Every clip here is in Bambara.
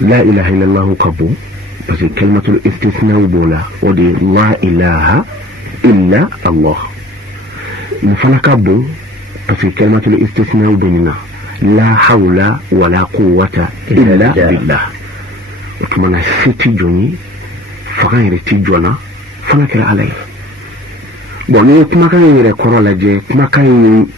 la ilaha illallah kabu parce que kalimatul istisna bola o de la ilaha illa Allah ni fana kabu parce que kalimatul istisna benina la hawla wala quwwata illa billah otumana siti joni fagayre ti jona fana kira alay bon ni kuma kan yere korola je kuma kan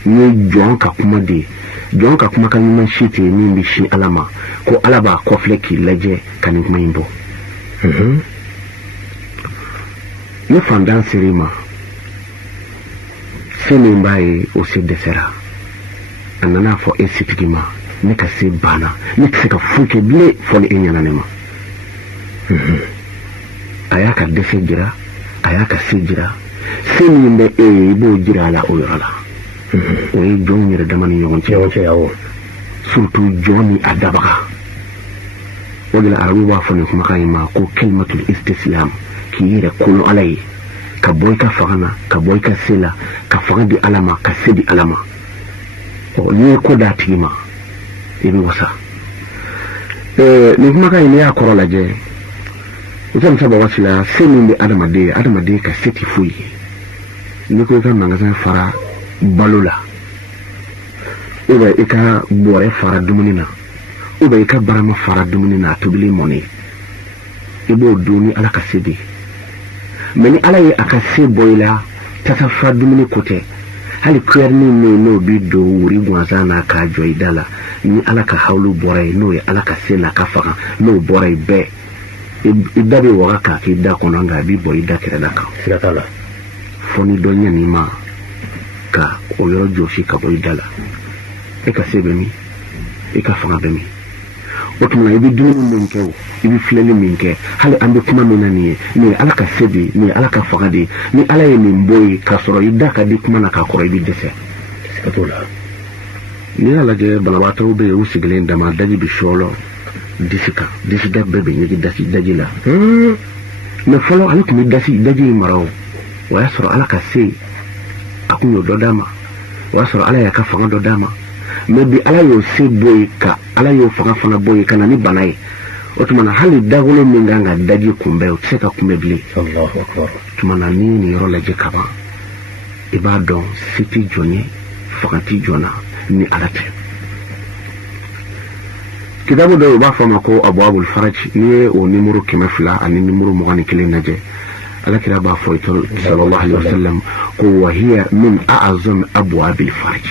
ni jon ka kuma de jon ka kuma kan man shiti ni bi shi alama ko alaba ko fleki laje kan kuma yimbo ni fandan sirima sini mbaye o se desera anana fo esitigima ne ka se bana ne ka se ka fuke ble fo ni enyana nema ayaka dese jira ayaka se jira sini mbe bo jira la o yala o e jonni damani yonche yawo surtout jonni adabaka wala aruba fo ne kuma kayima ko kalimatul istislam ki yire kuno alay ka boy ka fagana ka boy ka sela ka fagadi alama ka sedi alama o ni ko datima ibi wasa ni kuma kayima ya korola je ita saba wasila seni be adamade ka seti fuyi ni ko kan magasin fara balula uba ika bore fara dumunina uba ika barama fara dumunina tubili moni ibo duni ala ka sedi meni ala yi aka se boyla tata fara dumuni kote hali kwerni no bi do wuri gwanzana ka joidala ni ala ka hawlu bore no ya ala ka sela ka faka no bore be idabe waka ki da kono nga bi boy da kere da ka sigatala foni do nyani ma ka o yoro joshi ka boy dala e ka sebe mi e ka fanga be mi otuma ibi dunu min ke ibi flele min ke hali ambe kuma mina ni ala ka sebe ni ala ka fanga de ni ala ye min boy ka soro ida ka di kuma na ka koro ibi dese sigatala ni ala je balawata ube usigelen dama daji bi sholo disida bebe nyigi dasi dajila me folo ala kumi dasi daji maraw wa yasro ala ka se akunyo dodama wa yasro ala ya ka fanga dodama me bi ala yo se boy ka ala yo fanga boy kana ni banai otumana hali dagolo minganga daji kumbe o tseka kumebli Allahu akbar tumana ni rola je kaba ibadon siti joni fakanti jona ni alate kitabu do ba fama ko abwabul faraj ni o numero kemafla ani numero mogani kile naje ala kira ba fo sallallahu alaihi wasallam ko wa hiya min a'zam abwabil faraj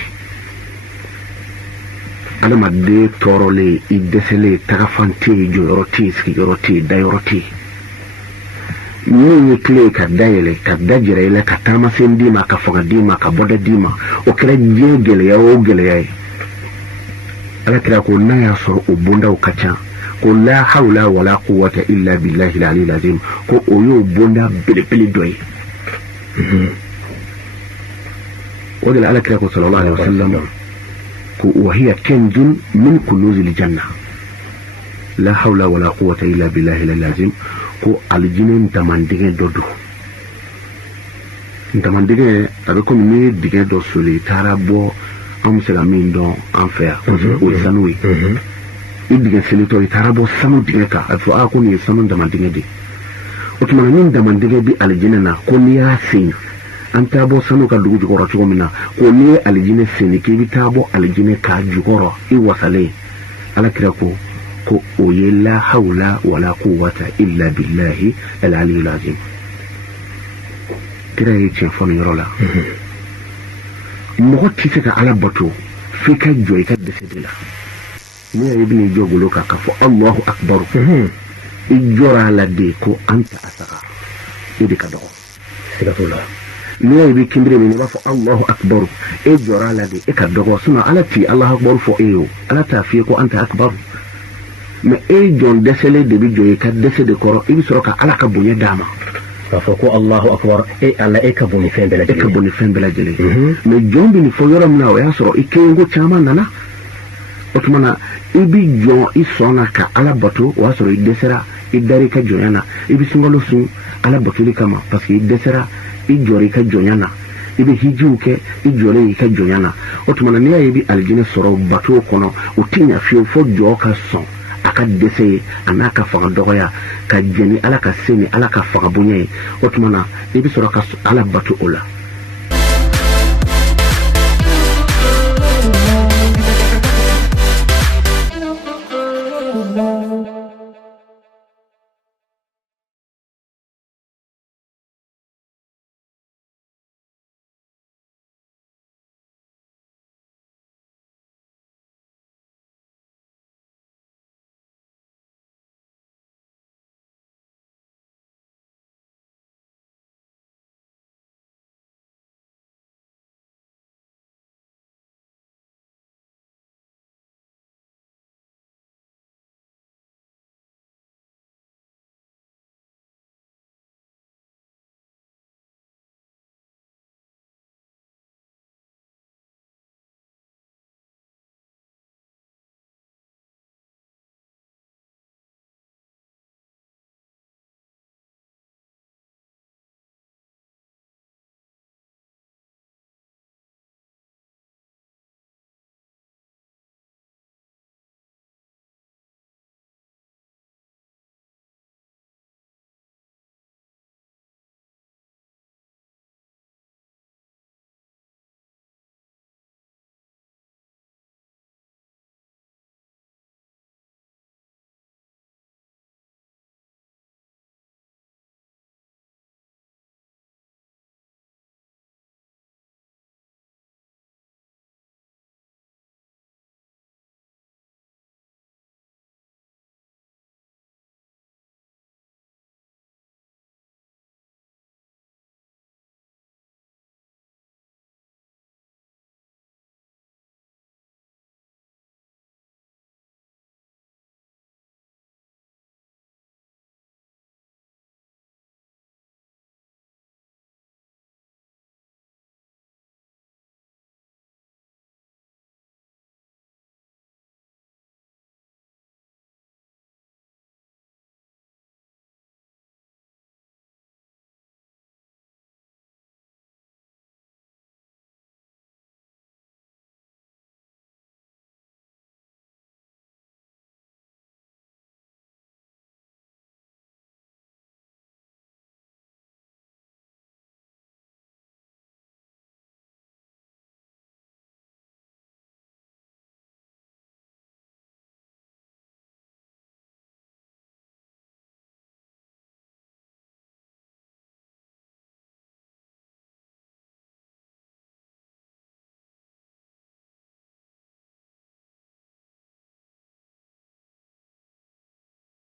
ala madde torole idesele tagafante joroti ski joroti dayoroti ni kile ka dayele ka dajire ile ka tama sendi ma ka foga dima ka boda dima o kira jegele ya o gele ya ala kira ko na ya soro obunda ukacha ko la hawla wala quwwata illa billahi al-ali al-azim ko oyo bonda bele doy wala ala kira ko sallallahu alaihi wasallam ko wahiya kanjun min kunuz al-janna la hawla wala quwwata illa billahi al-azim ko aljinin tamandige dodo tamandige abe ko ni dige do soli tarabo am se la min don en faire o sanui idiga selito itarabo sanu digeka afu ako ni sanu da mandige de o tuma min da mandige bi aljina na ko ni ya sin anta bo sanu ka dugu jukoro to mina ko ni aljina sin ki bi tabo aljina ka jukoro I wasale ala kira ko o yella hawla wala quwwata illa billahi al-ali al-azim kira yi cin fon yorola mo tite ka ala bato fi ka joy ka desedila ni ibn jogulo ka fo Allahu akbar ijora la de ko anta asaka idi ka do sigatula ni ibi kimbre ni ba fo Allahu akbar ijora la de ka do suna ala ti Allahu akbar fo eyo ala ta fi ko anta akbar me e jon desele de bi joy ka desede koro ibi soro ka ala ka bunya dama fako Allahu akbar alla eka boni fembela jele me jombi ni fo yoram na ya soro ikengo chama nana otmana ibi jon isona ka ala bato wa soro idesera idari ka joyana ibi singolo su ala bato kama parce que idesera ijori ka joyana ibi hijuke ijore ka joyana otmana ne ibi aljine soro bato kono utinya fio fo joka son a ka dɛsɛ a n'a ka fanga dɔgɔya ka jɛn ni ala ka se ni ala ka fanga bonya ye o tuma na i bɛ sɔrɔ ka ala bato o la.